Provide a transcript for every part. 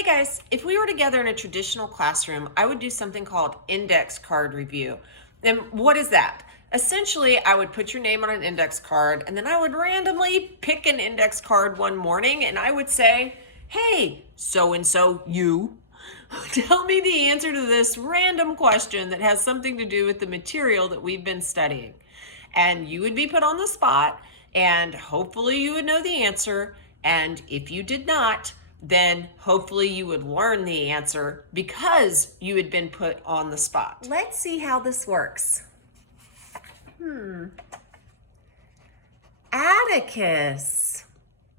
Hey guys, if we were together in a traditional classroom, I would do something called index card review. And what is that? Essentially, I would put your name on an index card and then I would randomly pick an index card one morning and I would say, hey, so-and-so, you, tell me the answer to this random question that has something to do with the material that we've been studying. And you would be put on the spot and hopefully you would know the answer. And if you did not, then hopefully you would learn the answer because you had been put on the spot. Let's see how this works. Atticus.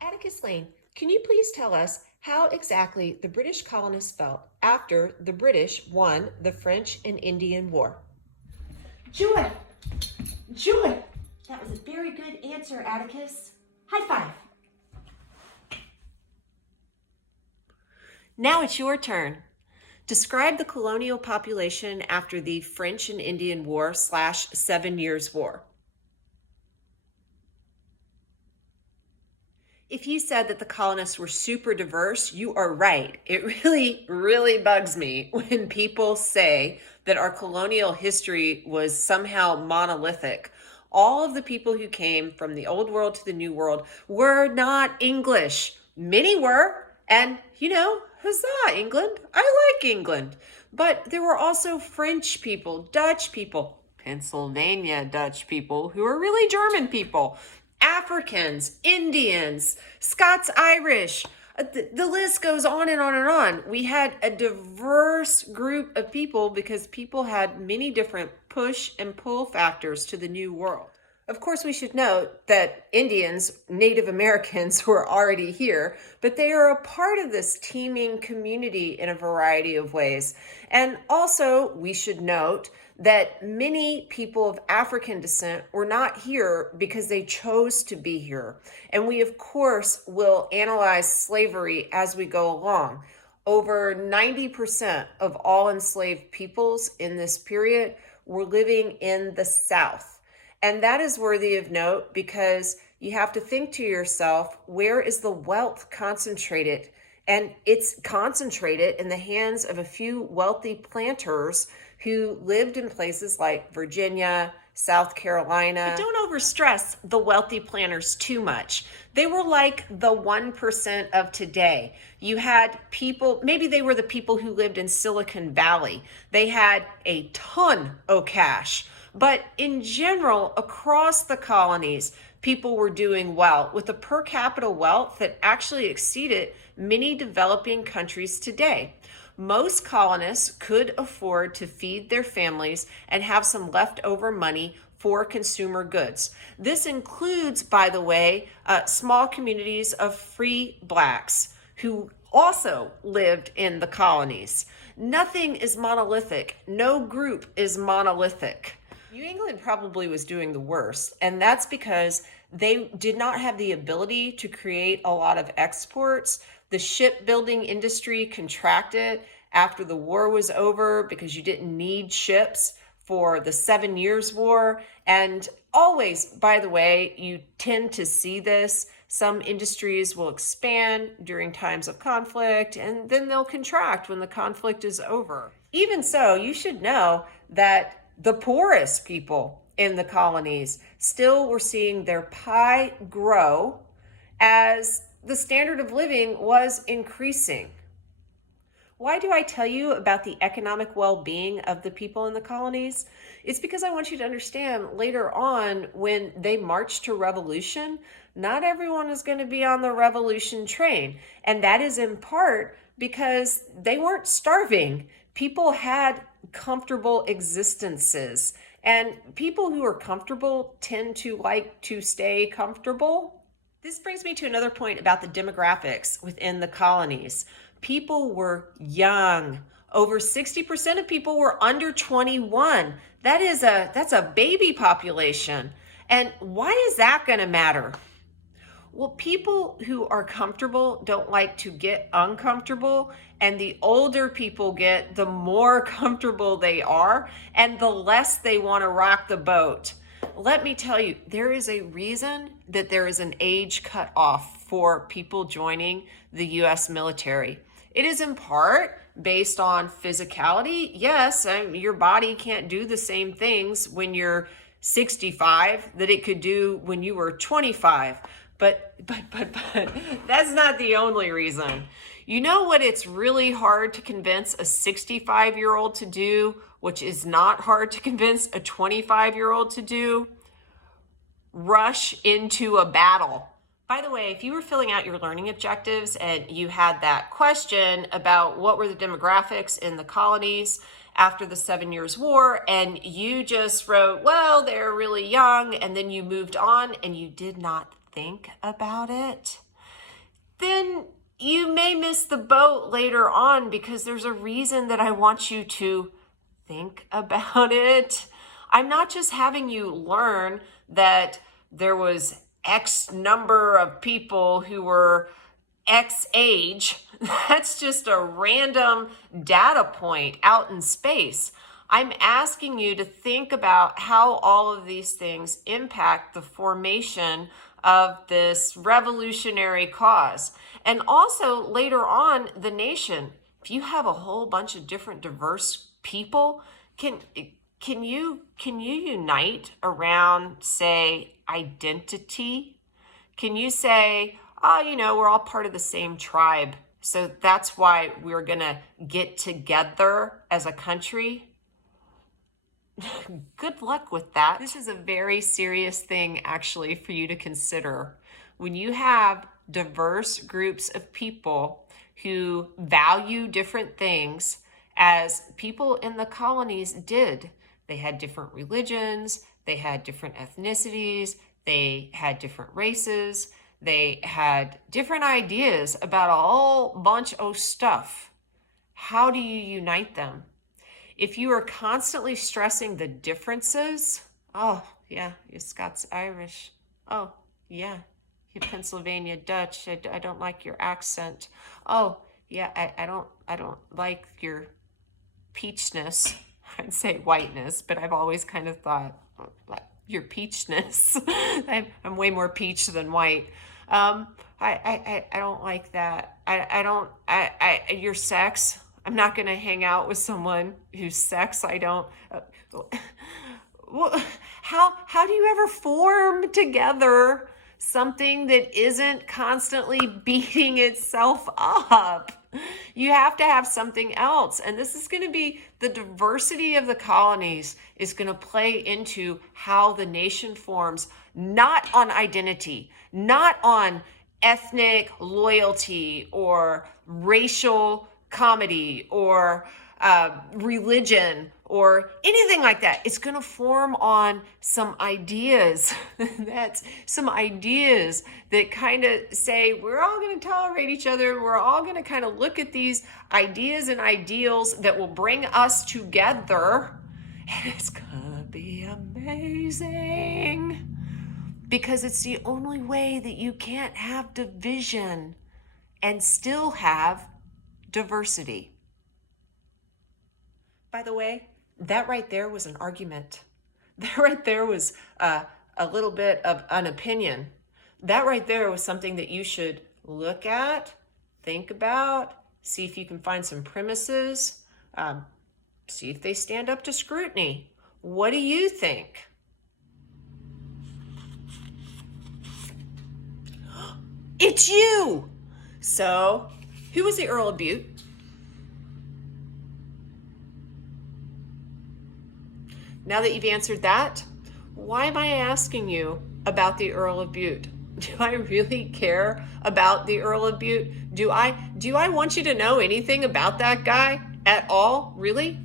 Atticus Lane, can you please tell us how exactly the British colonists felt after the British won the French and Indian War? Joy! Joy! That was a very good answer, Atticus. High five. Now it's your turn. Describe the colonial population after the French and Indian War / 7 Years' War. If you said that the colonists were super diverse, you are right. It really bugs me when people say that our colonial history was somehow monolithic. All of the people who came from the old world to the new world were not English. Many were, and huzzah, England. I like England. But there were also French people, Dutch people, Pennsylvania Dutch people who are really German people, Africans, Indians, Scots-Irish. The list goes on and on and on. We had a diverse group of people because people had many different push and pull factors to the new world. Of course, we should note that Indians, Native Americans, were already here, but they are a part of this teeming community in a variety of ways. And also, we should note that many people of African descent were not here because they chose to be here. And we, of course, will analyze slavery as we go along. Over 90% of all enslaved peoples in this period were living in the South. And that is worthy of note because you have to think to yourself, where is the wealth concentrated? And it's concentrated in the hands of a few wealthy planters who lived in places like Virginia, South Carolina. But don't overstress the wealthy planters too much. They were like the 1% of today. You had people, maybe they were the people who lived in Silicon Valley. They had a ton of cash. But in general, across the colonies, people were doing well with a per capita wealth that actually exceeded many developing countries today. Most colonists could afford to feed their families and have some leftover money for consumer goods. This includes, by the way, small communities of free blacks who also lived in the colonies. Nothing is monolithic. No group is monolithic. New England probably was doing the worst, and that's because they did not have the ability to create a lot of exports. The shipbuilding industry contracted after the war was over because you didn't need ships for the 7 Years' War. And always, by the way, you tend to see this. Some industries will expand during times of conflict, and then they'll contract when the conflict is over. Even so, you should know that the poorest people in the colonies still were seeing their pie grow as the standard of living was increasing. Why do I tell you about the economic well-being of the people in the colonies? It's because I want you to understand later on when they march to revolution, not everyone is going to be on the revolution train. And that is in part because they weren't starving. People had comfortable existences, and people who are comfortable tend to like to stay comfortable. This brings me to another point about the demographics within the colonies. People were young. Over 60% of people were under 21. That's a baby population. And why is that going to matter? Well, people who are comfortable don't like to get uncomfortable, and the older people get, the more comfortable they are, and the less they want to rock the boat. Let me tell you, there is a reason that there is an age cutoff for people joining the U.S. military. It is in part based on physicality. Yes, your body can't do the same things when you're 65 that it could do when you were 25. But that's not the only reason. You know what it's really hard to convince a 65-year-old to do, which is not hard to convince a 25-year-old to do? Rush into a battle. By the way, if you were filling out your learning objectives and you had that question about what were the demographics in the colonies after the 7 Years' War, and you just wrote, well, they're really young, and then you moved on and you did not think about it, then you may miss the boat later on, because there's a reason that I want you to think about it. I'm not just having you learn that there was X number of people who were X age. That's just a random data point out in space. I'm asking you to think about how all of these things impact the formation of this revolutionary cause. And also later on, the nation. If you have a whole bunch of different diverse people, can you unite around, say, identity? Can you say, oh, we're all part of the same tribe, so that's why we're gonna get together as a country? Good luck with that. This is a very serious thing, actually, for you to consider. When you have diverse groups of people who value different things, as people in the colonies did, they had different religions, they had different ethnicities, they had different races, they had different ideas about a whole bunch of stuff. How do you unite them? If you are constantly stressing the differences, oh, yeah, you're Scots-Irish. Oh, yeah, you're Pennsylvania Dutch. I don't like your accent. Oh, yeah, I don't like your peachness. I'd say whiteness, but I've always kind of thought your peachness. I'm way more peach than white. I don't like that. Your sex. I'm not going to hang out with someone whose sex I don't. How do you ever form together something that isn't constantly beating itself up? You have to have something else. And this is going to be the diversity of the colonies is going to play into how the nation forms, not on identity, not on ethnic loyalty or racial comedy or religion or anything like that. It's going to form on some ideas that kind of say we're all going to tolerate each other. We're all going to kind of look at these ideas and ideals that will bring us together. And it's going to be amazing, because it's the only way that you can't have division and still have diversity. By the way, that right there was an argument. That right there was a little bit of an opinion. That right there was something that you should look at, think about, see if you can find some premises, see if they stand up to scrutiny. What do you think? It's you! So, who was the Earl of Bute? Now that you've answered that, why am I asking you about the Earl of Bute? Do I really care about the Earl of Bute? Do I want you to know anything about that guy at all, really?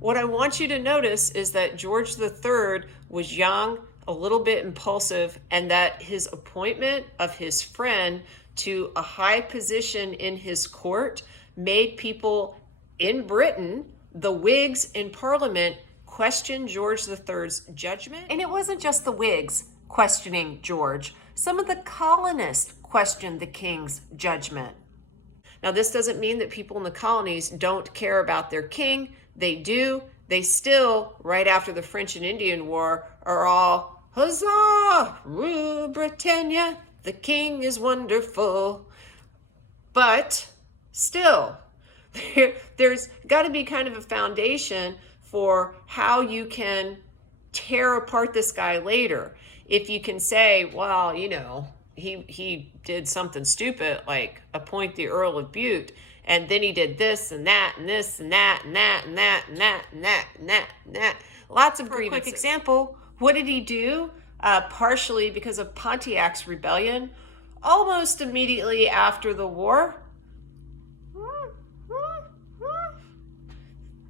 What I want you to notice is that George III was young, a little bit impulsive, and that his appointment of his friend to a high position in his court made people in Britain, the Whigs in Parliament, question George III's judgment. And it wasn't just the Whigs questioning George. Some of the colonists questioned the king's judgment. Now, this doesn't mean that people in the colonies don't care about their king. They do. They still, right after the French and Indian War, are all, huzzah, rule Britannia, the king is wonderful. But still, there's got to be kind of a foundation for how you can tear apart this guy later. If you can say, well, he did something stupid like appoint the Earl of Bute, and then he did this and that and this and that and that and that and that and that and that and that. Lots of grievances. For a quick example, what did he do? Partially because of Pontiac's rebellion, almost immediately after the war,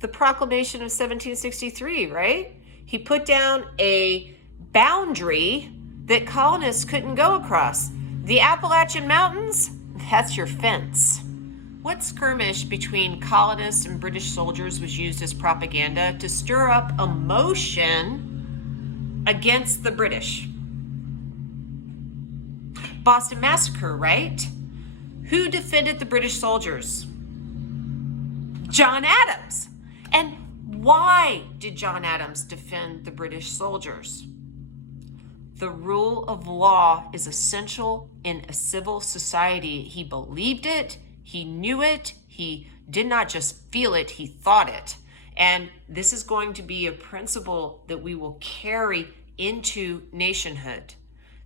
the Proclamation of 1763, right? He put down a boundary that colonists couldn't go across. The Appalachian Mountains, that's your fence. What skirmish between colonists and British soldiers was used as propaganda to stir up emotion against the British? Boston Massacre, right? Who defended the British soldiers? John Adams. And why did John Adams defend the British soldiers? The rule of law is essential in a civil society. He believed it, he knew it, he did not just feel it, he thought it. And this is going to be a principle that we will carry into nationhood.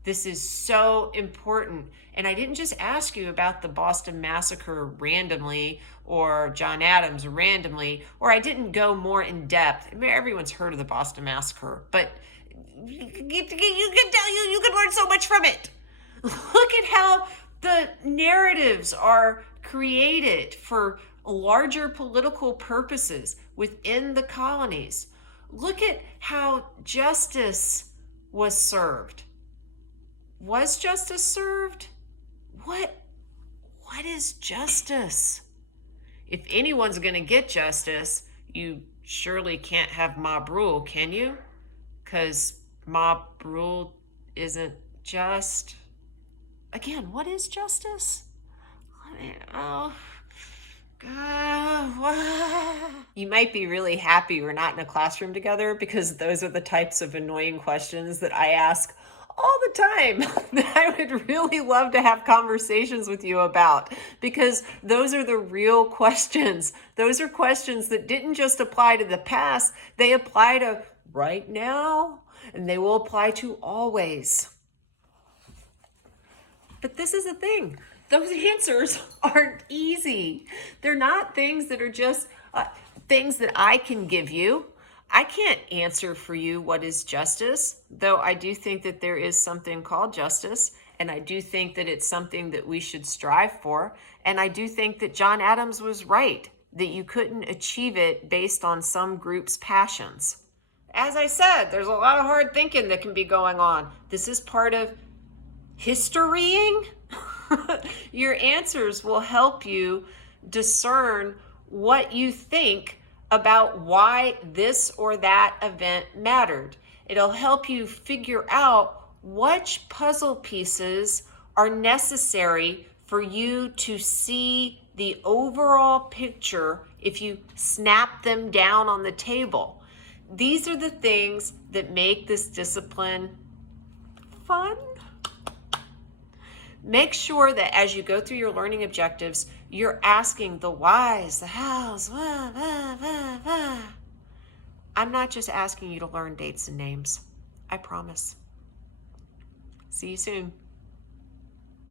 This is so important. And I didn't just ask you about the Boston Massacre randomly or John Adams randomly, or I didn't go more in depth. I mean, everyone's heard of the Boston Massacre, but you can learn so much from it. Look at how the narratives are created for larger political purposes within the colonies. Look at how justice was served. Was justice served? What is justice? If anyone's going to get justice, you surely can't have mob rule, can you? Because mob rule isn't just. Again, what is justice? Oh, God. You might be really happy we're not in a classroom together, because those are the types of annoying questions that I ask all the time that I would really love to have conversations with you about, because those are the real questions. Those are questions that didn't just apply to the past, they apply to right now, and they will apply to always. But this is the thing. Those answers aren't easy. They're not things that are just things that I can give you. I can't answer for you what is justice, though I do think that there is something called justice, and I do think that it's something that we should strive for, and I do think that John Adams was right, that you couldn't achieve it based on some group's passions. As I said, there's a lot of hard thinking that can be going on. This is part of historying. Your answers will help you discern what you think about why this or that event mattered. It'll help you figure out which puzzle pieces are necessary for you to see the overall picture if you snap them down on the table. These are the things that make this discipline fun. Make sure that as you go through your learning objectives, you're asking the whys, the hows. I'm not just asking you to learn dates and names. I promise. See you soon.